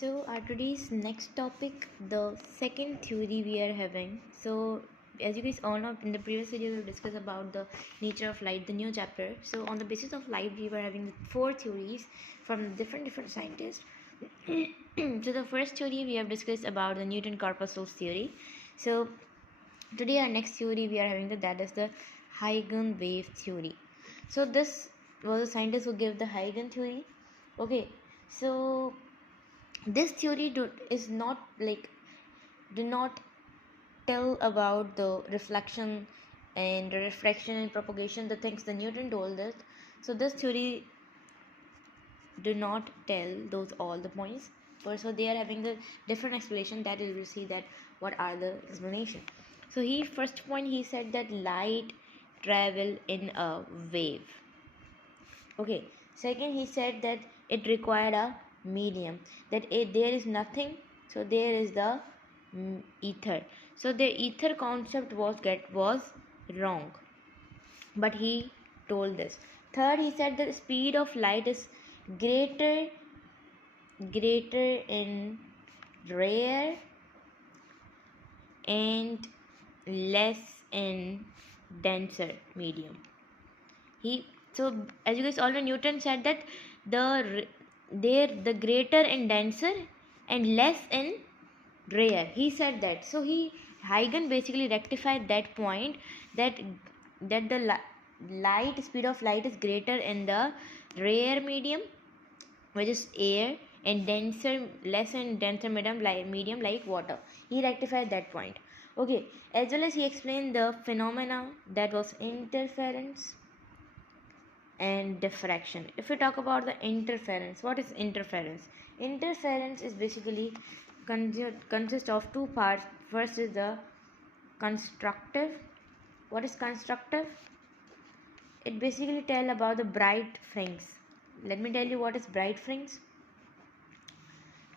So our today's next topic, the second theory we are having. So as you guys all know, in the previous video we discussed about the nature of light, the new chapter. So on the basis of light, we were having four theories from different scientists. So the first theory we have discussed about the Newton corpuscles theory. So today our next theory we are having that is the Huygens wave theory. So this was a scientist who gave the Huygens theory. Okay, so this theory is not like do not tell about the reflection and the refraction and propagation, the things the Newton told us. So this theory do not tell those all the points. So they are having the different explanation that we will see that what are the explanation. So he first point he said that light travel in a wave. Okay, second he said that it required a medium, that there is nothing, so there is the ether. So the ether concept was wrong, but he told this. Third, he said the speed of light is greater in rare and less in denser medium. So as you guys all know, Newton said that the greater and denser and less in rare. He said that. So Huygens basically rectified that point, that the light speed of light is greater in the rare medium, which is air, and less in denser medium like water. He rectified that point. Okay, as well as he explained the phenomena that was interference and diffraction. If we talk about the interference, what is interference? Interference is basically consists of two parts. First is the constructive. What is constructive? It basically tell about the bright fringe. Let me tell you what is bright fringe.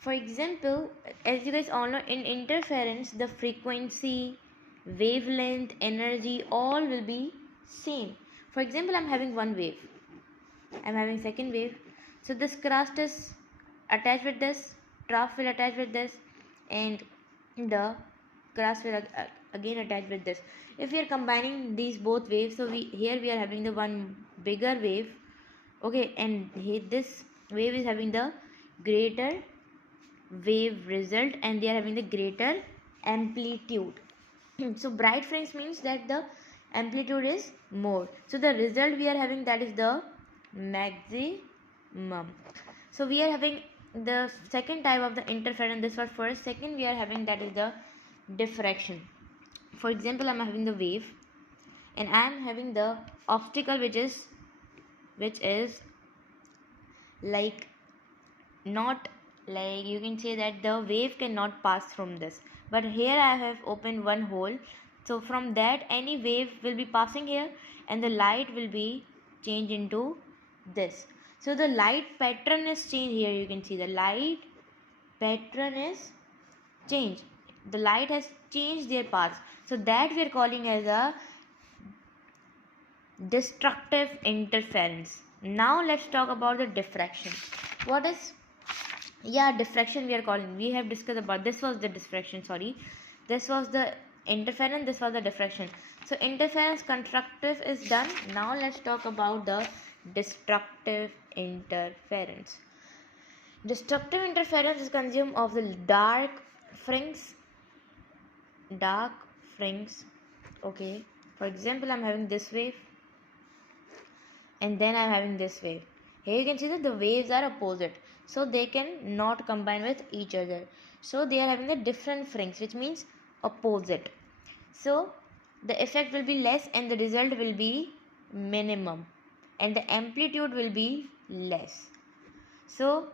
For example, as you guys all know, in interference the frequency, wavelength, energy all will be same. For example, I'm having one wave, I'm having second wave. So this crust is attached with this, trough will attach with this, and the crust will again attach with this. If we are combining these both waves, so here we are having the one bigger wave, okay, and here this wave is having the greater wave result, and they are having the greater amplitude. So bright fringe means that the amplitude is more, so the result we are having, that is the maximum. So we are having the second type of the interference. This was first. Second we are having, that is the diffraction. For example, I'm having the wave and I am having the obstacle, which is like not, like you can say that the wave cannot pass from this, but here I have opened one hole, so from that any wave will be passing here and the light will be changed into this. So the light pattern is changed. Here you can see the light pattern is changed, the light has changed their paths, so that we are calling as a destructive interference. Now let's talk about the diffraction. What is, diffraction we are calling. We have discussed about, this was the diffraction, sorry, this was the interference, this was the diffraction. So interference constructive is done. Now let's talk about the destructive interference. Destructive interference is consumed of the dark fringe. Okay, for example, I'm having this wave and then I'm having this wave. Here you can see that the waves are opposite, so they can not combine with each other, so they are having a different fringe, which means opposite. So the effect will be less and the result will be minimum, and the amplitude will be less. So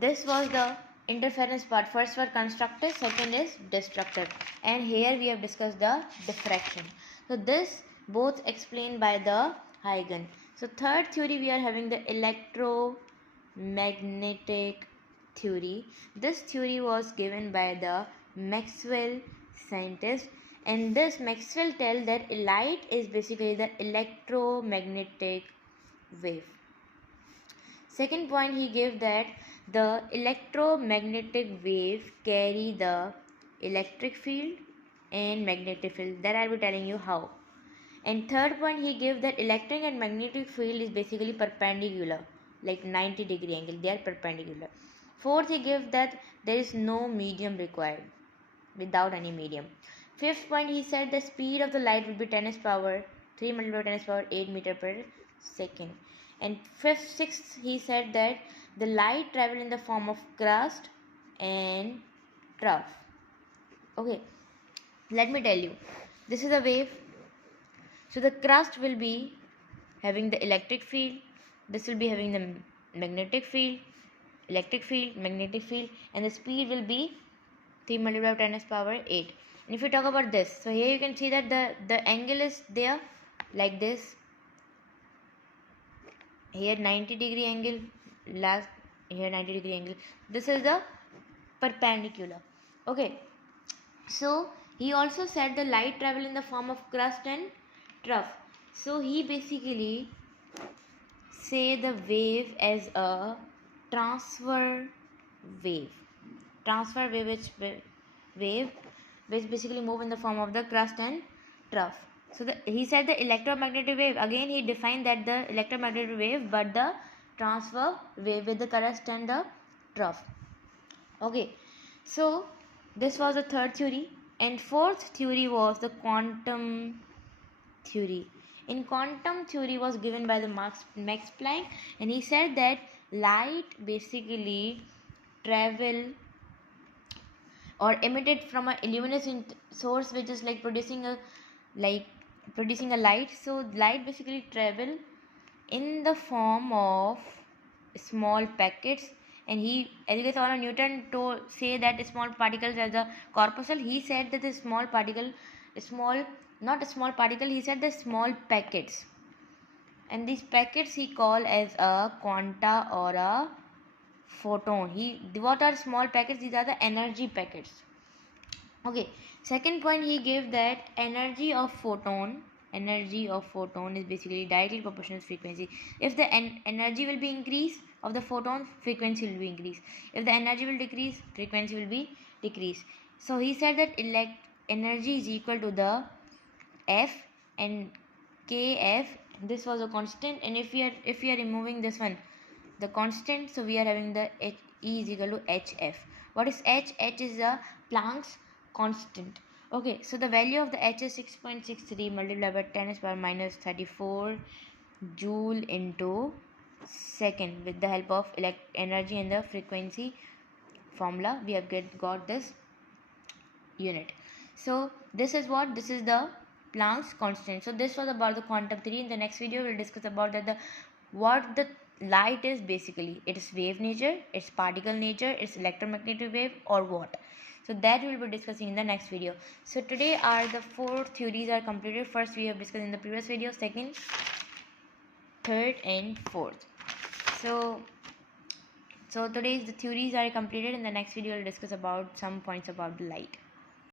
this was the interference part. First was constructive, second is destructive, and here we have discussed the diffraction. So this both explained by the Huygens. So third theory we are having the electromagnetic theory. This theory was given by the Maxwell scientist, and this Maxwell tell that light is basically the electromagnetic wave. Second point he gave that the electromagnetic wave carry the electric field and magnetic field. That I'll be telling you how. And third point he gave that electric and magnetic field is basically perpendicular, like 90-degree angle, they are perpendicular. Fourth he gave that there is no medium required, without any medium. Fifth point he said the speed of the light will be 10 power 3 multiplied by 10 power 8 meter per second. And sixth he said that the light travel in the form of crust and trough. Okay, let me tell you, this is a wave. So the crust will be having the electric field, this will be having the magnetic field, electric field, magnetic field, and the speed will be 3 multiplied by 10 power 8. And if you talk about this, so here you can see that the angle is there like this. Here 90-degree angle, last here 90-degree angle. This is the perpendicular. Okay. So he also said the light travel in the form of crust and trough. So he basically say the wave as a transfer wave. Transfer wave which basically move in the form of the crust and trough. So he said the electromagnetic wave. Again he defined that the electromagnetic wave, but the transfer wave with the crust and the trough. Okay, so this was the third theory. And fourth theory was the quantum theory. In quantum theory was given by the Max Planck, and he said that light basically travel or emitted from a luminous source which is like producing a light. So light basically travel in the form of small packets. And he, as on Newton to say that small particles as a corpuscle, he said that the small particle, not a small particle, he said the small packets. And these packets he called as a quanta or a photon. What are small packets? These are the energy packets. Okay, second point he gave that energy of photon is basically directly proportional to frequency. If the energy will be increased of the photon, frequency will be increased. If the energy will decrease, frequency will be decreased. So he said that energy is equal to the F and Kf. This was a constant, and if we are removing this one, the constant, so we are having the E is equal to Hf. What is H? H is the Planck's constant. Okay, so the value of the H is 6.63 multiplied by 10 to the power minus 34 joule into second. With the help of energy and the frequency formula, we have got this unit. So this is what? This is the Planck's constant. So this was about the quantum theory. In the next video, we'll discuss about that what the light is basically. It is wave nature, it's particle nature, it's electromagnetic wave, or what. So that we will be discussing in the next video. So today the four theories are completed. First we have discussed in the previous video, second, third and fourth. So today's the theories are completed. In the next video we'll discuss about some points about the light.